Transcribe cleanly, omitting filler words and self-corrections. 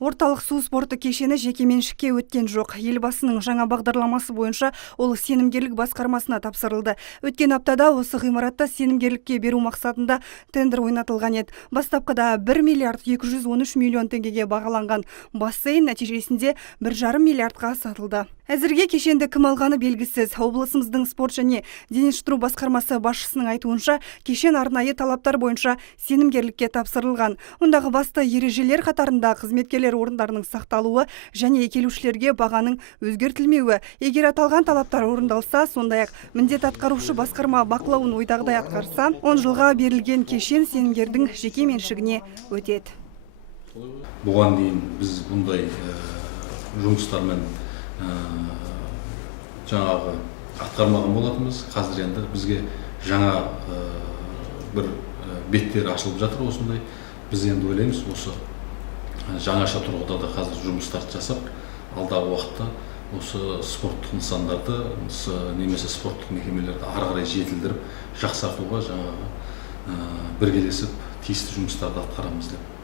Орталық су спорты кешені жекеменшікке өткен жоқ. Елбасының жаңа бағдарламасы бойынша ол сенімгерлік басқармасына тапсырылды. Өткен аптада осы ғимаратта сенімгерлікке беру мақсатында тендер ойнатылған еді. Бастапқыда 1 миллиард 213 миллион теңгеге бағаланған бассейн нәтижесінде 1,5 миллиардқа сатылды. Әзірге кешенді кім алғаны белгісіз. Облысымыздың спорт және дене шынықтыру басқармасы басшысының айтуынша, кешен арнайы талаптар бойынша сенімгерлікке тапсырылған. Ондағы басты ережелер қатарында қызметкерлер орындарының сақталуы және келушілерге бағаның өзгертілмеуі. Егер аталған талаптар орындалса, сондай-ақ міндет атқарушы басқарма бақылауын ойдағыдай атқарса, 10 жылға берілген кешен сенімгердің жеке меншігіне өтеді. Бұған дейін біз бұндай жұмыстармен жаңағы атқармаған болатынбыз. Қазір енді бізге жаңа бір беттер ашылып жатыр осындай. Біз енді ойлаймыз, осы жаңаша тұрғыда да қазір жұмыстарды жасап, алдағы уақытта осы спорттық нысандарды, немесе спорттық мекемелерді ары қарай жетілдіріп, жақсартуға жаңағы бірлесіп тиісті жұмыстарды атқарамыз деп